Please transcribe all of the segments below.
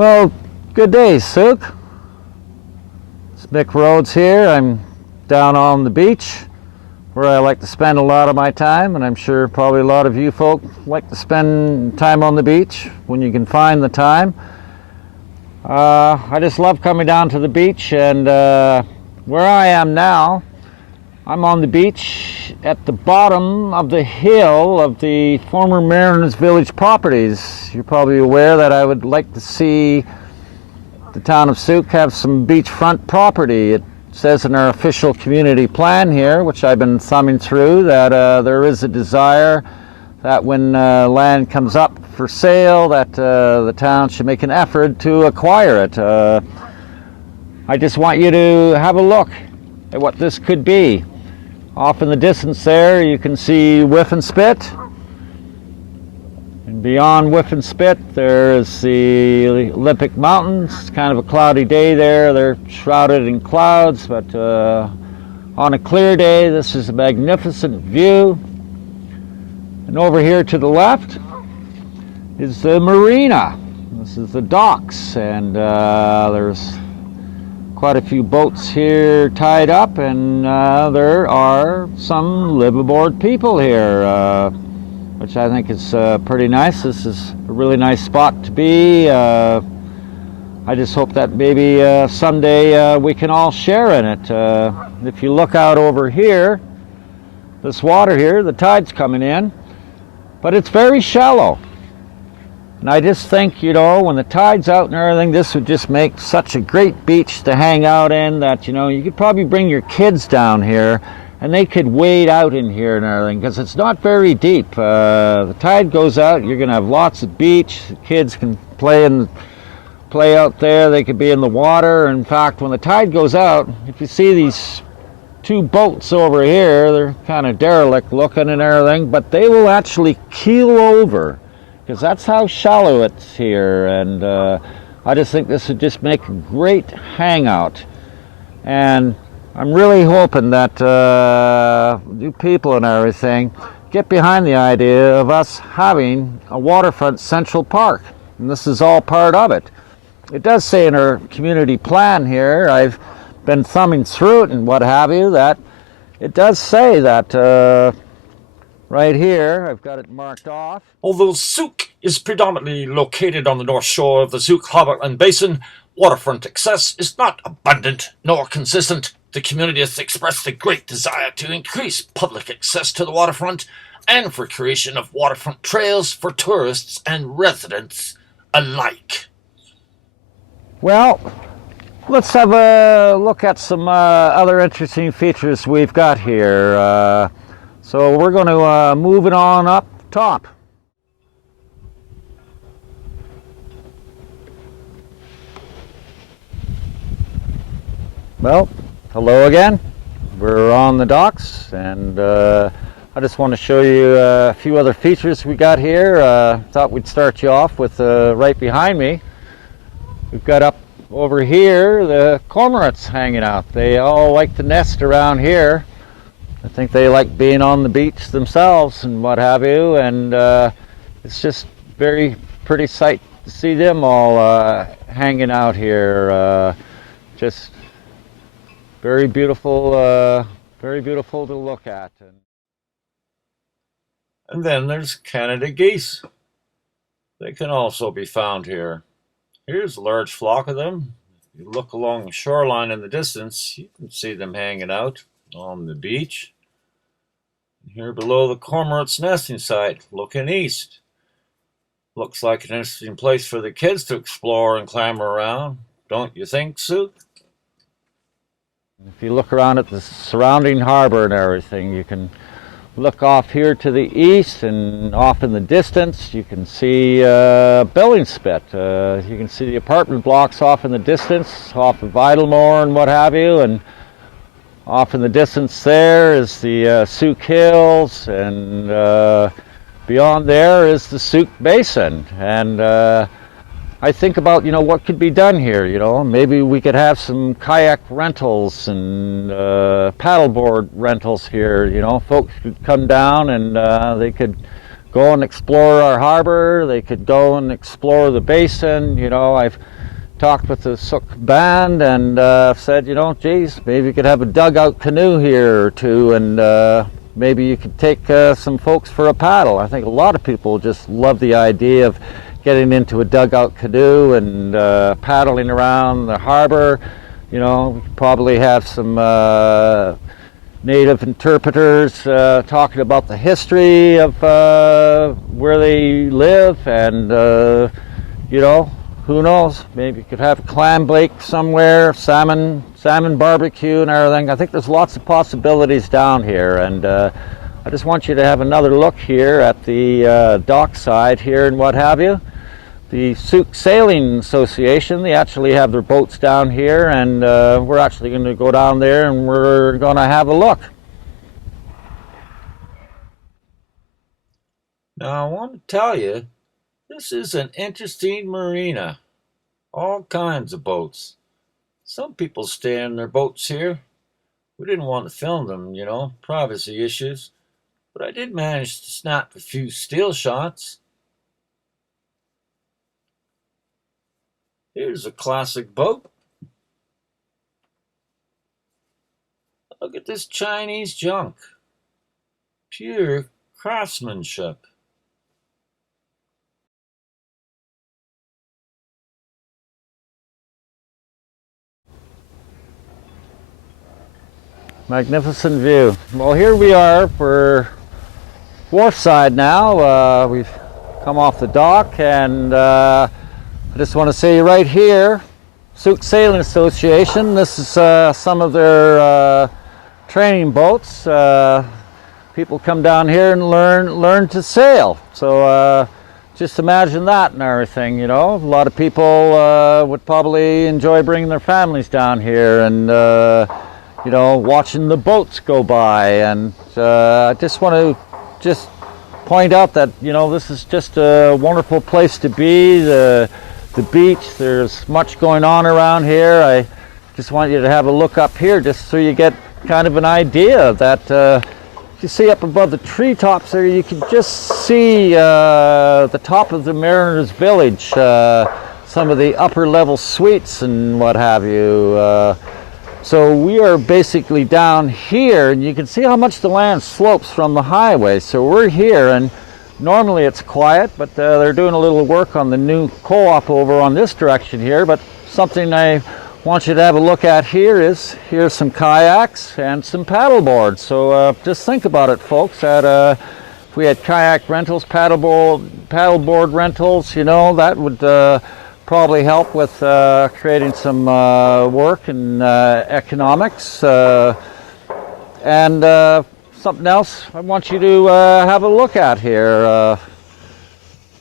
Well, good day, Sooke. It's Mick Rhodes here. I'm down on the beach where I like to spend a lot of my time, and I'm sure probably a lot of you folk like to spend time on the beach when you can find the time. I just love coming down to the beach, and where I am now, I'm on the beach at the bottom of the hill of the former Mariners Village properties. You're probably aware that I would like to see the town of Sooke have some beachfront property. It says in our official community plan here, which I've been thumbing through, that there is a desire that when land comes up for sale, that the town should make an effort to acquire it. I just want you to have a look at what this could be. Off in the distance there, you can see Whiff and Spit. And beyond Whiff and Spit, there's the Olympic Mountains. It's kind of a cloudy day there. They're shrouded in clouds, but on a clear day, this is a magnificent view. And over here to the left is the marina. This is the docks, and there's quite a few boats here tied up, and there are some live-aboard people here, which I think is pretty nice. This is a really nice spot to be. I just hope that maybe someday we can all share in it. If you look out over here, this water here, the tide's coming in, but it's very shallow. And I just think, you know, when the tide's out and everything, this would just make such a great beach to hang out in that, you know, you could probably bring your kids down here and they could wade out in here and everything, because it's not very deep. The tide goes out, you're going to have lots of beach. The kids can play out there. They could be in the water. In fact, when the tide goes out, if you see these two boats over here, they're kind of derelict looking and everything, but they will actually keel over, because that's how shallow it's here. And I just think this would just make a great hangout. And I'm really hoping that you people and everything get behind the idea of us having a waterfront Central Park. And this is all part of it. It does say in our community plan here, I've been thumbing through it and what have you, that it does say that right here, I've got it marked off. Although Sooke is predominantly located on the north shore of the Sooke-Hobart Basin, waterfront access is not abundant nor consistent. The community has expressed a great desire to increase public access to the waterfront and for creation of waterfront trails for tourists and residents alike. Well, let's have a look at some other interesting features we've got here. So we're going to move it on up top. Well, hello again. We're on the docks, and I just want to show you a few other features we got here. Thought we'd start you off with right behind me. We've got up over here the cormorants hanging out. They all like to nest around here. I think they like being on the beach themselves and what have you, and it's just very pretty sight to see them all hanging out here. Just very beautiful to look at. And then there's Canada geese. They can also be found here. Here's a large flock of them. If you look along the shoreline in the distance, you can see them hanging out on the beach. Here below the cormorant's nesting site, looking east. Looks like an interesting place for the kids to explore and clamber around, don't you think, Sooke? If you look around at the surrounding harbor and everything, you can look off here to the east, and off in the distance you can see Billingspit. You can see the apartment blocks off in the distance, off of Idlemore and what have you, and off in the distance there is the Sooke Hills, and beyond there is the Sooke Basin. And I think about, you know, what could be done here. You know, maybe we could have some kayak rentals and paddleboard rentals here. You know, folks could come down and they could go and explore our harbor. They could go and explore the basin. You know, I've talked with the Sooke band and said, you know, geez, maybe you could have a dugout canoe here or two, and maybe you could take some folks for a paddle. I think a lot of people just love the idea of getting into a dugout canoe and paddling around the harbor. You know, we could probably have some native interpreters talking about the history of where they live, and you know, who knows, maybe you could have a clam bake somewhere, salmon barbecue and everything. I think there's lots of possibilities down here, and I just want you to have another look here at the dockside here and what have you. The Sooke Sailing Association, they actually have their boats down here, and we're actually going to go down there and we're going to have a look. Now, I want to tell you, this is an interesting marina. All kinds of boats. Some people stay in their boats here. We didn't want to film them, you know, privacy issues, but I did manage to snap a few still shots. Here's a classic boat. Look at this Chinese junk. Pure craftsmanship. Magnificent view. Well, here we are. We're wharfside now. We've come off the dock, and I just want to say right here, Sooke Sailing Association. This is some of their training boats. People come down here and learn to sail. So just imagine that and everything. You know, a lot of people would probably enjoy bringing their families down here and you know, watching the boats go by. And I just want to point out that, you know, this is just a wonderful place to be. The beach, there's much going on around here. I just want you to have a look up here just so you get kind of an idea that you see up above the treetops there, you can just see the top of the Mariners Village, some of the upper level suites and what have you. So we are basically down here, and you can see how much the land slopes from the highway. So we're here, and normally it's quiet, but they're doing a little work on the new co-op over on this direction here. But something I want you to have a look at here is, here's some kayaks and some paddle boards. So just think about it, folks, that if we had kayak rentals, paddleboard rentals, you know, that would probably help with creating some work and economics. And something else I want you to have a look at here.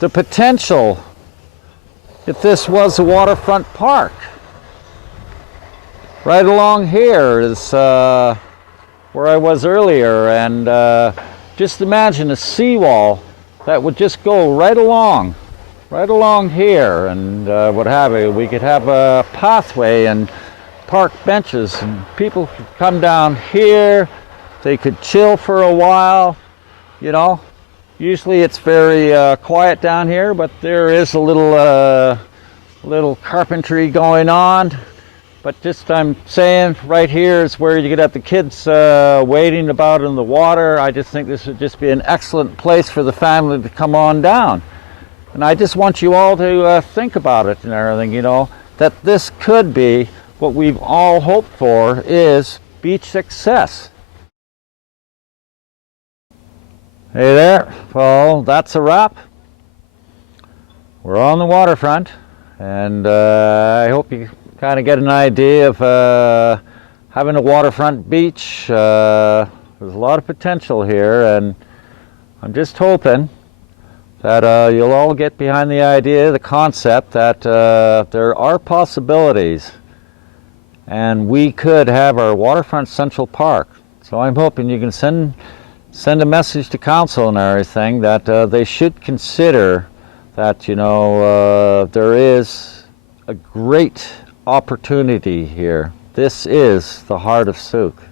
The potential, if this was a waterfront park. Right along here is where I was earlier, and just imagine a seawall that would just go right along here, and what have you. We could have a pathway and park benches, and people could come down here. They could chill for a while, you know. Usually it's very quiet down here, but there is a little carpentry going on. But just I'm saying, right here is where you could have the kids wading about in the water. I just think this would just be an excellent place for the family to come on down. And I just want you all to think about it and everything, you know, that this could be what we've all hoped for, is beach success. Hey there. Well, that's a wrap. We're on the waterfront, and I hope you kind of get an idea of having a waterfront beach. There's a lot of potential here, and I'm just hoping that you'll all get behind the idea, the concept that there are possibilities, and we could have our waterfront Central Park. So I'm hoping you can send a message to council and everything that they should consider that, you know, there is a great opportunity here. This is the heart of Sooke.